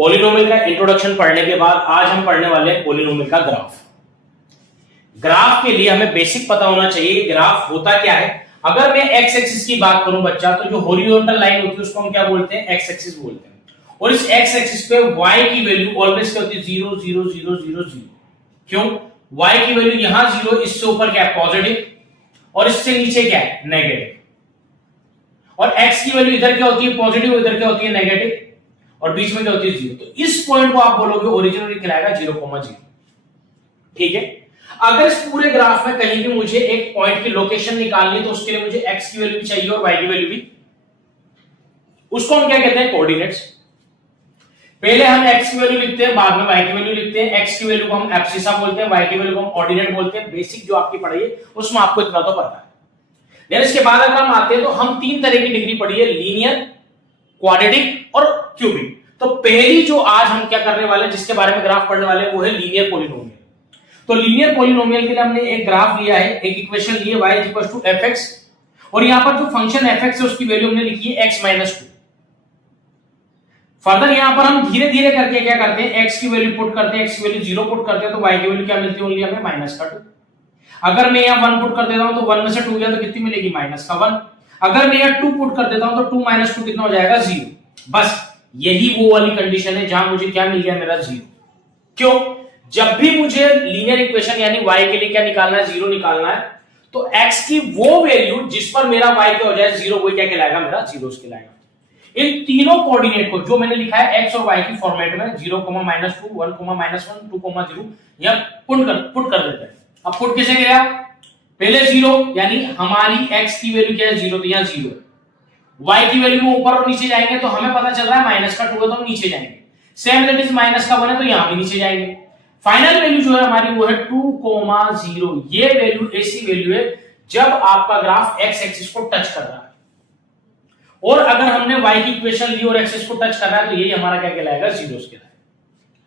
Polynomial का introduction पढ़ने के बाद आज हम पढ़ने वाले हैं पॉलिनोमियल का ग्राफ। ग्राफ के लिए हमें बेसिक पता होना चाहिए ग्राफ होता क्या है। अगर मैं एक्स एक्सिस की बात करूं बच्चा, तो जो हॉरिजॉन्टल लाइन होती है उसको हम क्या बोलते हैं? एक्स एक्सिस बोलते हैं। और इस एक्स एक्सिस पे y की वैल्यू ऑलवेज क्या होती है? 0 0 0 0 0। क्यों? y की वैल्यू यहां 0, इससे ऊपर क्या है? पॉजिटिव, और इससे नीचे क्या है? नेगेटिव। और x की वैल्यू इधर क्या होती है? पॉजिटिव, इधर क्या होती है? नेगेटिव, और बीच में क्या होती है? 0। तो इस पॉइंट को आप बोलोगे ओरिजिन, और कहलाएगा 0,0। ठीक है। अगर इस पूरे ग्राफ में कहीं भी मुझे एक पॉइंट की लोकेशन निकालनी है, तो उसके लिए मुझे x की वैल्यू भी चाहिए और y की वैल्यू भी। उसको हम क्या कहते हैं? कोऑर्डिनेट्स। पहले हम x की वैल्यू लिखते हैं, बाद में y की वैल्यू लिखते हैं। x की वैल्यू को हम एब्सिसा बोलते हैं, y की वैल्यू को हम ऑर्डिनेट बोलते हैं। बेसिक जो आपकी पढ़ाई है उसमें आपको इतना तो पता है। लेकिन इसके बाद अगर हम आते हैं तो हम 3 तरह की डिग्री पढ़ी है, लीनियर, क्वाड्रेटिक और क्यूबिक। तो पहली जो आज हम क्या करने वाले हैं, जिसके बारे में ग्राफ पढ़ने वाले हैं, वो है लीनियर पॉलिनोमियल। तो लीनियर पॉलिनोमियल के लिए हमने एक ग्राफ लिया है, एक इक्वेशन ली है y fx, और यहां पर जो फंक्शन fx है उसकी वैल्यू हमने लिखी है x - 2। फर्दर यहां पर हम धीरे धीरे करके क्या करते हैं? x की वैल्यू पुट करते हैं, x की वैल्यू 0 पुट करते हैं, तो y की वैल्यू क्या मिलती है? ओनली हमें -2। अगर मैं यहां 1 पुट कर देता हूं तो 1 में से 2 गया तो कितनी मिलेगी? -1। अगर मैं यहां 2 पुट कर देता हूं तो 2 - 2 कितना हो जाएगा? 0। बस यही वो वाली कंडीशन है जहां मुझे क्या मिल गया? मेरा 0। क्यों? जब भी मुझे लीनियर इक्वेशन यानी y के लिए क्या निकालना है? 0 निकालना है, तो x की वो वैल्यू जिस पर मेरा y क्या हो जाए? 0, वही क्या कहलाएगा? मेरा 0 कहलाएगा। इन तीनों कोऑर्डिनेट को जो मैंने लिखा है x और y की फॉर्मेट में 0, -2, 1, -1, 2, 0, यह पुट कर देते हैं। अब पुट कैसे किया? पहले 0 यानी हमारी x की वैल्यू क्या है? 0, तो यहां 0। y की वैल्यू में ऊपर और नीचे जाएंगे तो हमें पता चल रहा है -2 है तो हम नीचे जाएंगे। सेम दैट इज -1 है तो यहां भी नीचे जाएंगे। फाइनल वैल्यू जो है हमारी वो है 2,0। ये वैल्यू ऐसी वैल्यू है जब आपका ग्राफ x एक्सिस को टच कर रहा है, और अगर हमने y की इक्वेशन ली और एक्सिस को टच कर रहा है तो यही हमारा क्या कहलाएगा? 0 कहलाएगा।